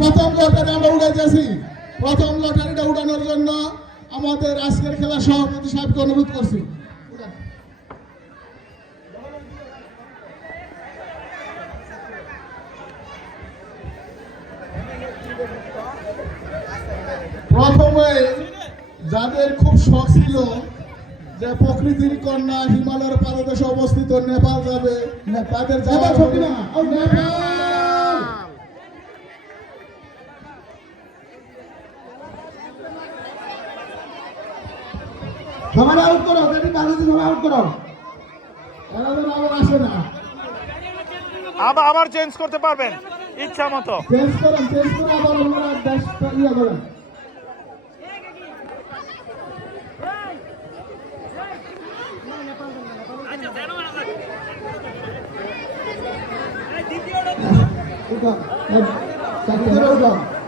প্রথম লটারি আমরা উড়াইতেছি। প্রথম লটারিটা উঠানোর জন্য আমাদের আজকের খেলার সভাপতি সাহেবকে অনুরোধ করছি। প্রথমে যাদের খুব শখ ছিল যে প্রকৃতির কন্যা হিমালয়ের পাদদেশে অবস্থিত নেপাল যাবে, তাদের যাওয়া হবে না। সবাই আউট করো, বাংলাদেশ সবাই আউট করো। এরা যেন আবার আসে না। আবার চেঞ্জ করতে পারবেন ইচ্ছা মতো। চেঞ্জ করে আবার ওনারা দেশটা ইয়ে করেন।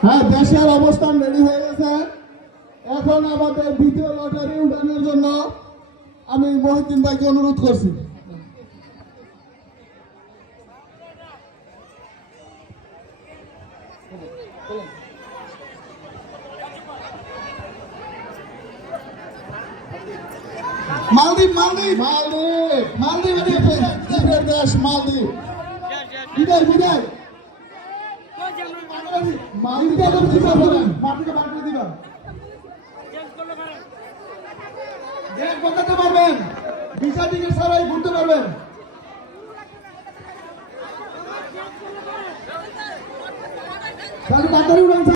হ্যাঁ, দেশের অবস্থান রেডি হয়ে গেছে। এখন আমাদের দ্বিতীয় লটারি উঠানোর জন্য আমি মহিউদ্দিন ভাইকে অনুরোধ করছি। মালদ্বীপ দেশ মালদ্বীপ। বিদায় মালদ্বীপ মাটিকে বার করে দিবেন। দেশ বদলাতে পারবেন, ভিসা টিকিট ছাড়াই ঘুরতে পারবেন। তাড়াতাড়ি উড়ান।